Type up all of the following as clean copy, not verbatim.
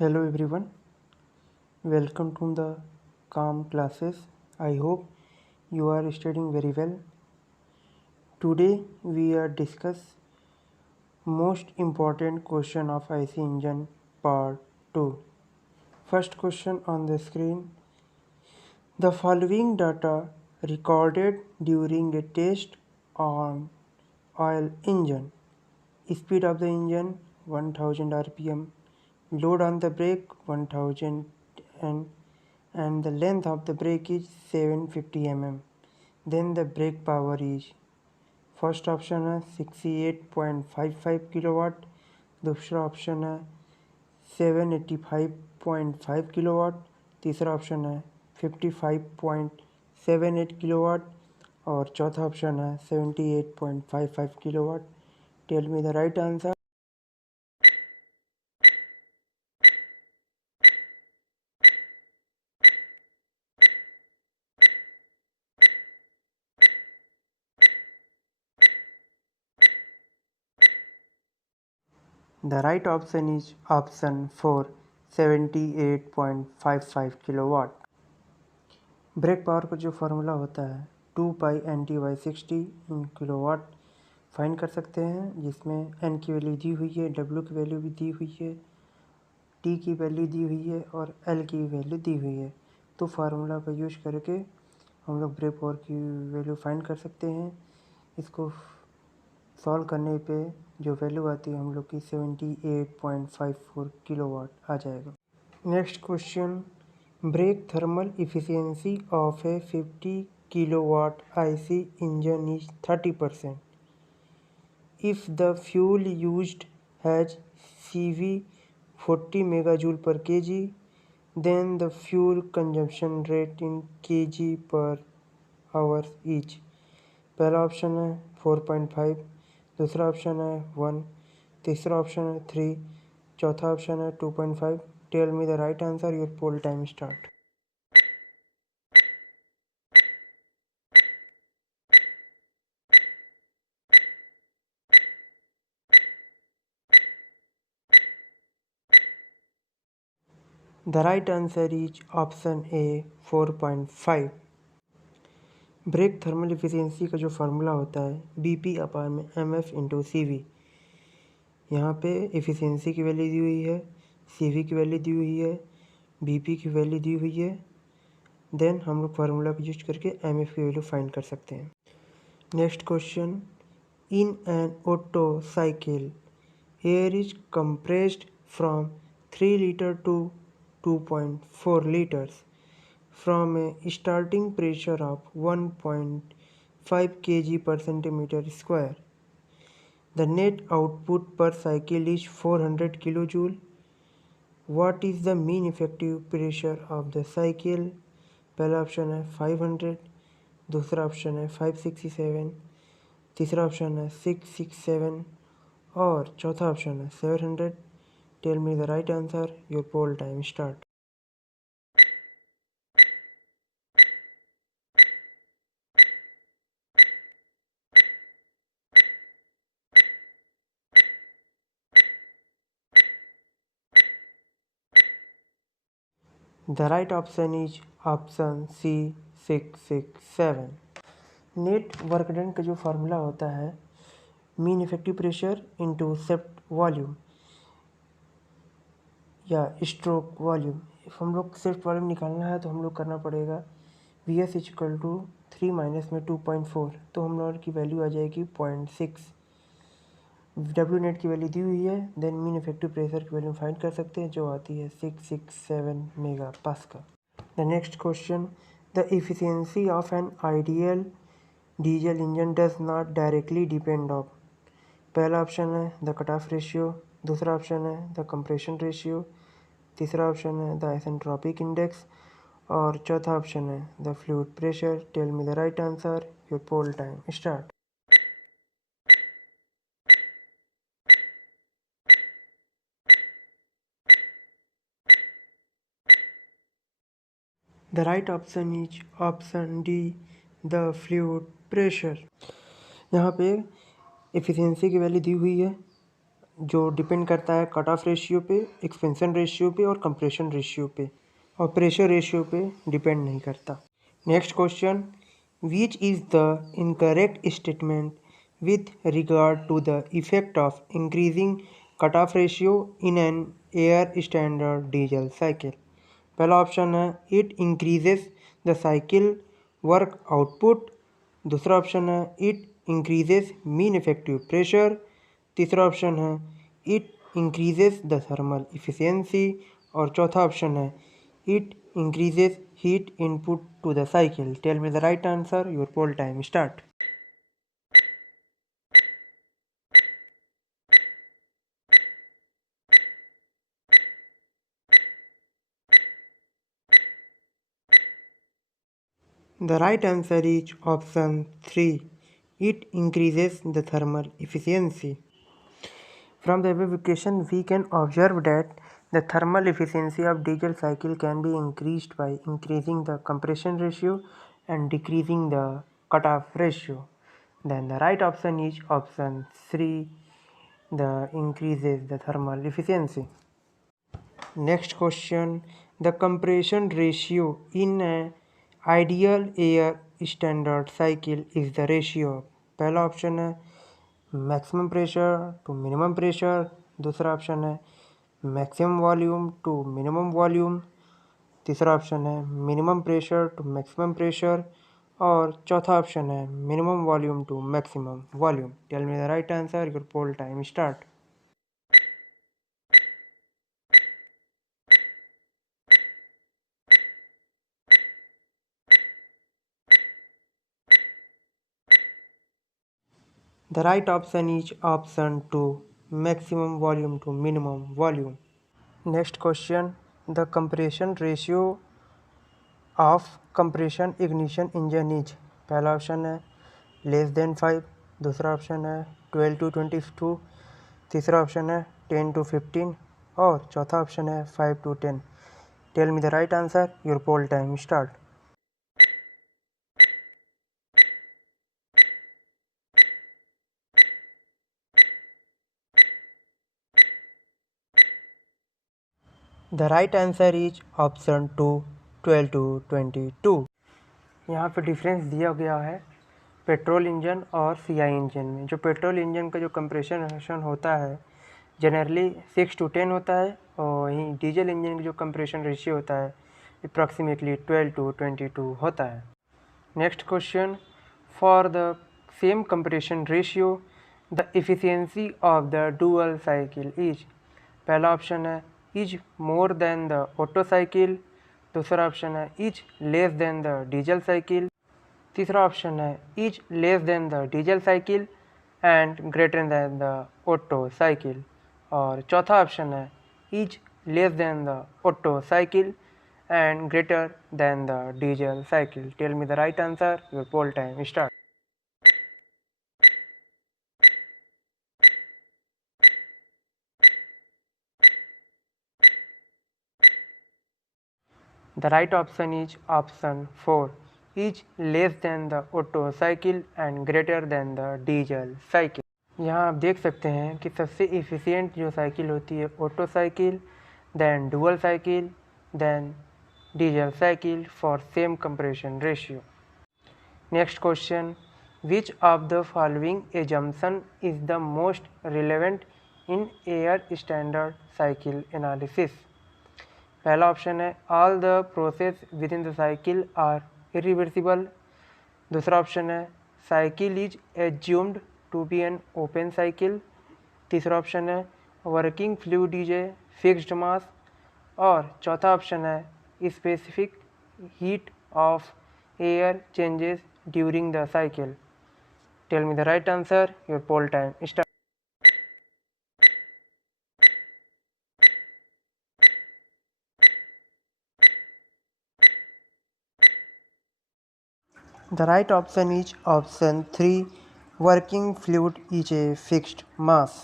Hello everyone, welcome to the Calm classes. I hope you are studying very well. Today we are discuss most important question of IC engine part 2. First question on the screen. The following data recorded during a test on oil engine. Speed of the engine 1000 rpm, load on the brake 1000 and the length of the brake is 750 mm. Then the brake power is first option है 68.55 kilowatt, दूसरा option है 785.5 kilowatt, तीसरा option है 55.78 kilowatt और चौथा option है 78.55 kilowatt. Tell me the right answer. The right option is option 4, 78.55 kilowatt. Brake power का जो फार्मूला होता है 2 पाई NT/60 इन किलोवाट फाइंड कर सकते हैं, जिसमें N की वैल्यू दी हुई है, W की वैल्यू भी दी हुई है, T की वैल्यू दी हुई है और L की वैल्यू दी हुई है. तो फार्मूला का यूज करके हम लोग ब्रेक पावर की वैल्यू फाइंड कर सकते हैं. इसको सॉल्व करने पे जो वैल्यू आती है हम लोग की 78.54 किलोवाट आ जाएगा. Next question. Brake thermal efficiency of a 50 kilowatt IC engine is 30%. If the fuel used has CV 40 megajoule per kg, then the fuel consumption rate in kg per hour is. पहला option है 4.5, दूसरा option है 1, तीसरा option है 3, चौथा option है 2.5. Tell me the right answer. Your poll time start. The right answer is option A, 4.5. Brake thermal efficiency का जो फार्मूला होता है BP/MF/CV. यहाँ पे इफिशियंसी की वैल्यू दी हुई है, CV की वैल्यू दी हुई है, BP की वैल्यू दी हुई है. देन हम लोग फार्मूला को यूज करके MF की वैल्यू फाइंड कर सकते हैं. Next question. In an Otto cycle air is compressed from 3 litre to 2.4 liters from a starting pressure of 1.5 kg per centimeter square. The net output per cycle is 400 kilojoule. What is the mean effective pressure of the cycle? पहला option है 500, दूसरा option है 567, तीसरा option है 667 और चौथा option है 700. Tell me the right answer. Your poll time start. The right option is option C, 667. Net work done का जो फार्मूला होता है mean effective pressure into swept volume या स्ट्रोक वॉल्यूम. हम लोग सेप्ट वॉल्यूम निकालना है तो हम लोग करना पड़ेगा VS इक्वल टू 3 माइनस में 2.4, तो हम लोग की वैल्यू आ जाएगी 0.6. W नेट की वैल्यू दी हुई है. देन मीन इफेक्टिव प्रेशर की वैल्यू फाइंड कर सकते हैं जो आती है 667 mega pascal. The next question. The efficiency of an ideal diesel engine does not directly depend of. पहला ऑप्शन है द कट ऑफ रेशियो, दूसरा ऑप्शन है द कंप्रेशन रेशियो, तीसरा ऑप्शन है द आइसेंट्रोपिक इंडेक्स और चौथा ऑप्शन है the fluid pressure. Tell me the right answer. Your poll time start. The right option is option D, the fluid pressure. यहाँ पे efficiency की value दी हुई है जो डिपेंड करता है कट ऑफ रेशियो पे, एक्सपेंशन रेशियो पे और कंप्रेशन रेशियो पे, और प्रेशर रेशियो पे डिपेंड नहीं करता। Next question, which is the incorrect statement with regard to the effect of increasing cut off ratio in an air standard diesel cycle. पहला option है it increases the cycle work output. दूसरा option है it increases mean effective pressure. तीसरा option है it increases the thermal efficiency. और चौथा option है it increases heat input to the cycle. Tell me the right answer, your poll time start. The right answer is option 3. It increases the thermal efficiency. From the above equation, we can observe that the thermal efficiency of diesel cycle can be increased by increasing the compression ratio and decreasing the cutoff ratio. Then the right option is option 3. The increases the thermal efficiency. Next question, the compression ratio in a ideal air standard cycle is the ratio of, पहला option है maximum pressure to minimum pressure. दूसरा option है maximum volume to minimum volume. तीसरा option है minimum pressure to maximum pressure. और चौथा option है minimum volume to maximum volume. Tell me the right answer, your poll time start. The right option is option 2, maximum volume to minimum volume. Next question, the compression ratio of compression ignition engine is, पहला option है less than 5। दूसरा option है 12 to 22। तीसरा option है 10 to 15। और चौथा option है 5 to 10। Tell me the right answer, your poll time start. The right answer is option 2, 12 to 22। यहाँ पे डिफरेंस दिया गया है पेट्रोल इंजन और सीआई इंजन में। जो पेट्रोल इंजन का जो कंप्रेशन रेशन होता है जनरली 6 to 10 होता है, और वहीं डीजल इंजन का जो कंप्रेशन रेशियो होता है अप्रॉक्सीमेटली 12 to 22 होता है। Next question, for the same compression ratio the efficiency of the dual cycle is, पहला ऑप्शन है is more than the Otto cycle. दूसरा ऑप्शन है is less than the diesel cycle. तीसरा option है is less than the diesel cycle and greater than the Otto cycle. और चौथा option है is less than the Otto cycle and greater than the diesel cycle. Tell me the right answer, your poll time start. The right option is option 4, is less than the auto cycle and greater than the diesel cycle। यहाँ आप देख सकते हैं कि सबसे efficient जो cycle होती है Otto cycle, then dual cycle, then diesel cycle for same compression ratio. Next question, which of the following assumption is the most relevant in air standard cycle analysis. पहला ऑप्शन है all the process within the cycle are irreversible. दूसरा option है cycle is assumed to be an open cycle. तीसरा option है working fluid is a fixed mass. और चौथा option है specific heat of air changes during the cycle. Tell me the right answer, your poll time start. The right option is option 3, working fluid is a fixed mass।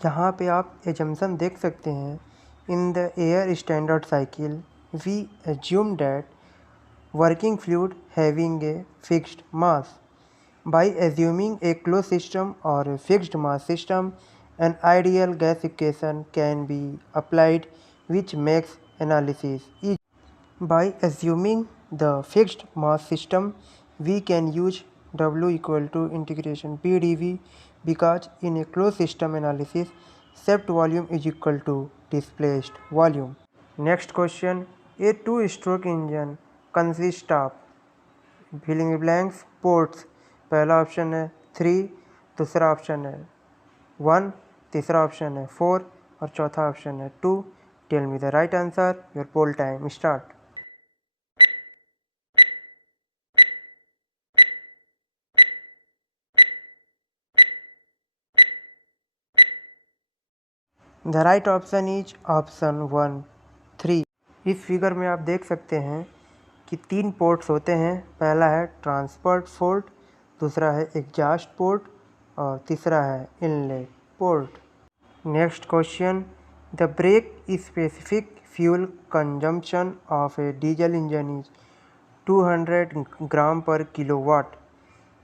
यहाँ पे आप assumption देख सकते हैं, in the air standard cycle we assume that working fluid having a fixed mass। By assuming a closed system or a fixed mass system, An ideal gas equation can be applied which makes analysis easy. By assuming the fixed mass system, we can use W equal to integration P dV because in a closed system analysis, set volume is equal to displaced volume. Next question, a two-stroke engine consists of filling blanks ports. पहला option है 3, दूसरा option है 1, तीसरा option है 4 और चौथा option है 2। Tell me the right answer. Your poll time start. The right option is option 1, 3। इस फिगर में आप देख सकते हैं कि 3 पोर्ट्स होते हैं। पहला है ट्रांसपोर्ट पोर्ट, दूसरा है एग्जॉस्ट पोर्ट और तीसरा है inlet port. Next question, the brake specific fuel consumption of a diesel engine is 200 gram per kilowatt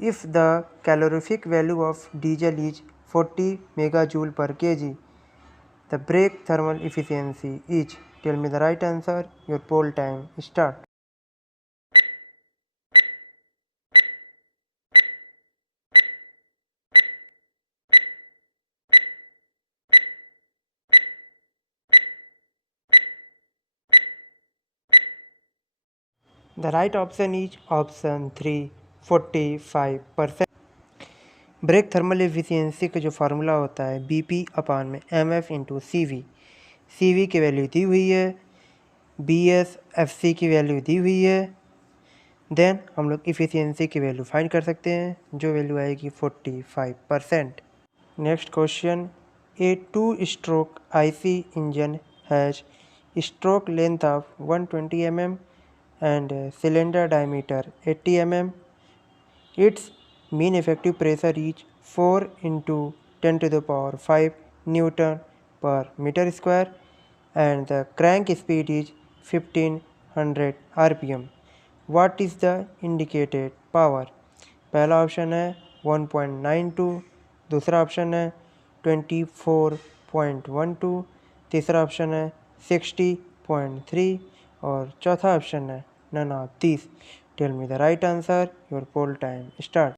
if the calorific value of diesel is 40 megajoule per kg. The brake thermal efficiency is. Tell me the right answer. Your poll time start. The right option is option 3, 45%. Brake thermal efficiency का जो formula होता है BP upon में MF into CV की value दी हुई है, BS FC की वैल्यू दी हुई है। देन हम लोग इफ़िशियंसी की वैल्यू फाइंड कर सकते हैं, जो वैल्यू आएगी 45%। Next question, A 2-stroke IC engine has stroke length of 120 mm and cylinder diameter 80 mm. Its mean effective pressure is 4 into 10 to the power 5 Newton per meter square and the crank speed is 1500 RPM. What is the indicated power? पहला option है 1.92, दूसरा option है 24.12, तीसरा option है 60.3 और चौथा option है none of these. Tell me the right answer. Your poll time start.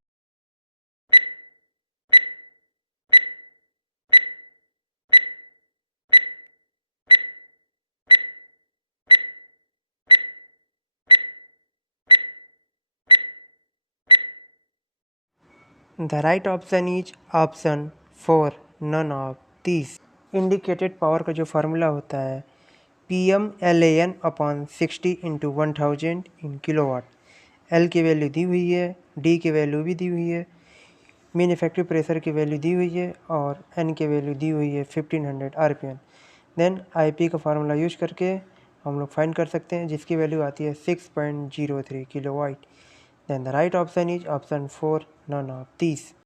The right option is option 4, none of these. Indicated power का जो फार्मूला होता है PM/LAN upon 60 into 1000 in kilowatt. L की value दी हुई है, D की value भी दी हुई है, मीन इफेक्टिव प्रेशर की वैल्यू दी हुई है और N की वैल्यू दी हुई है 1500 RPM। देन IP का फार्मूला यूज करके हम लोग फाइंड कर सकते हैं, जिसकी वैल्यू आती है 6.03 kilowatt. Then the right option is option 4, none of these.